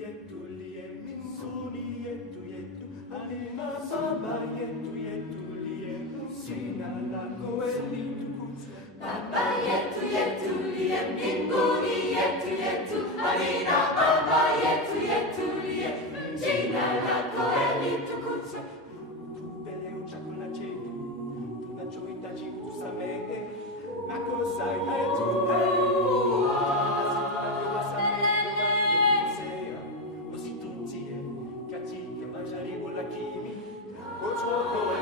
yetu liye mbinguni, yetu yetu alina Baba yetu yetu liye jina lako litukuzwe. Baba yetu yetu liye mbinguni, yetu yetu alina Baba yetu yetu liye jina lako litukuzwe. Tupe leo chakula chetu tunachohitaji, utusamehe makosa yetu usitutie katika majaribu, lakini utuokoe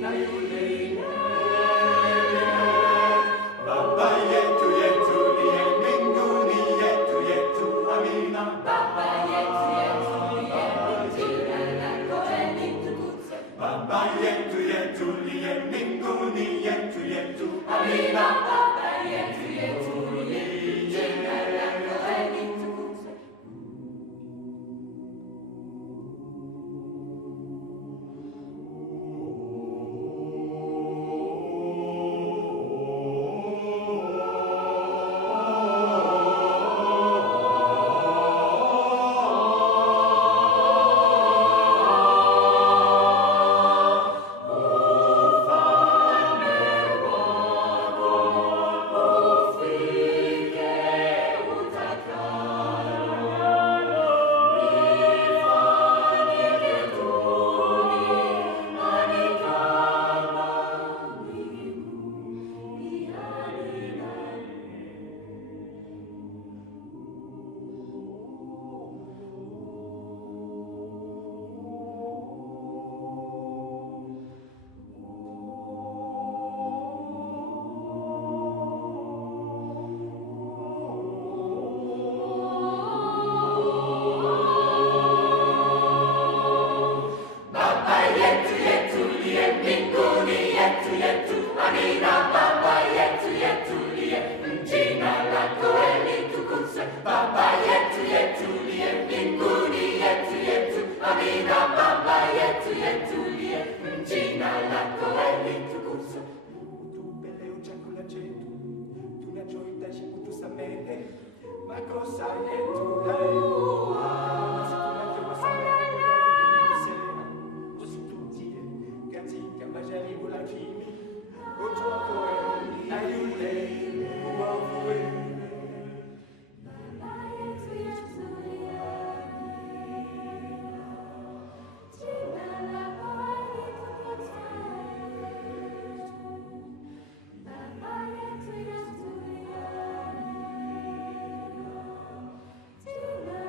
na yule. Baba yetu yetu liye mbinguni, yetu yetu amina. Baba yetu yetu liye jina lako litukuzwe. Baba yetu yetu liye mbinguni, yetu yetu amina. Baba yetu yetu liye jina lako litukuzwe. Tupe leo chakula chetu tunachohitaji, utusamehe makosa yetu usitutie katika majaribu, lakini utuokoe na yule mwovu. Baba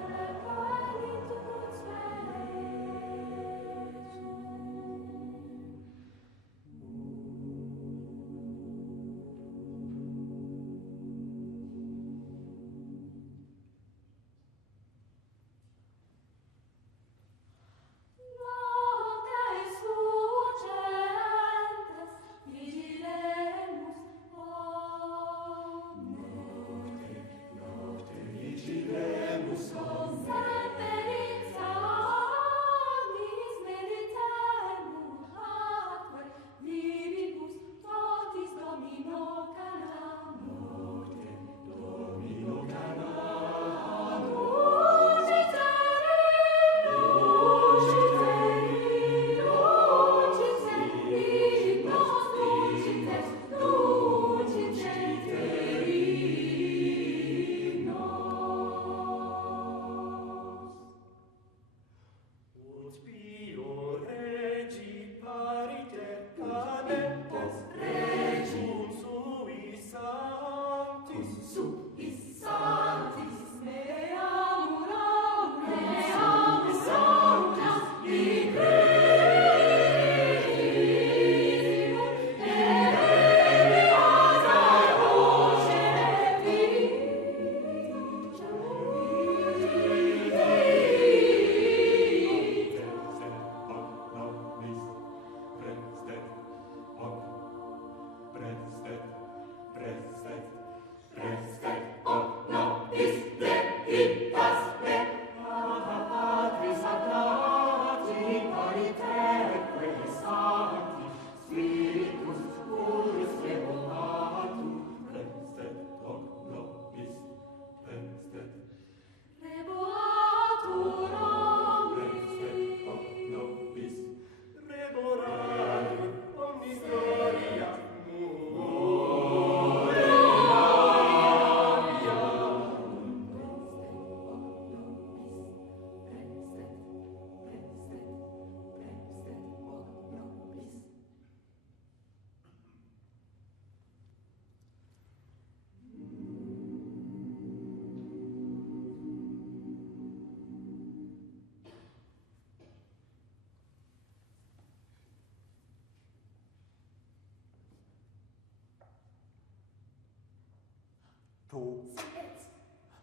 talk, Say it.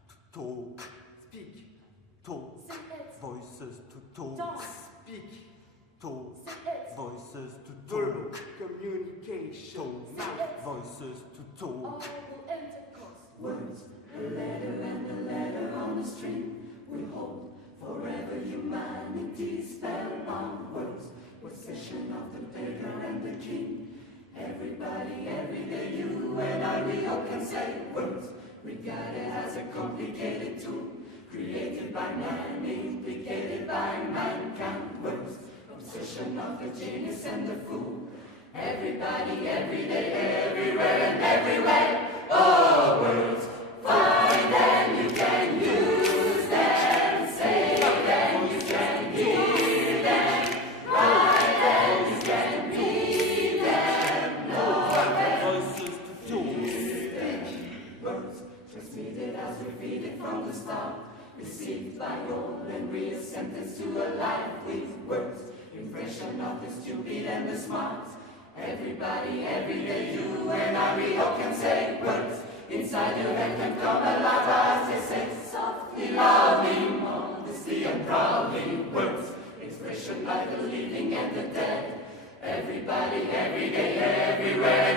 to talk, Speak. talk, Say it. voices to talk, Talk. Speak. talk, Say it. voices to Verbal talk, communication. talk, Say it. voices to talk. Oral intercourse. Words, a letter and a letter on a string. We hold forever humanity spellbound words. Possession of the beggar and the king. Everybody, every day, you and I, we all can say words. Regarded as a complicated tool, created by man, implicated by mankind. Words, obsession of the genius and the fool. Everybody, every day, everywhere and everywhere. Oh, words, find them, you can use them, say them, you can hear them, write them, you can read them, know them. Voices to talk. Words, transmitted as revealed from the start, received by all and re-sentenced to a life with words. Impression of the stupid and the smart. Everybody, every day, you and I, we all can say words. Inside your head can come alive as they say, softly, loudly, modestly and proudly. Words, expression by the living and the dead. Everybody, every day, everywhere.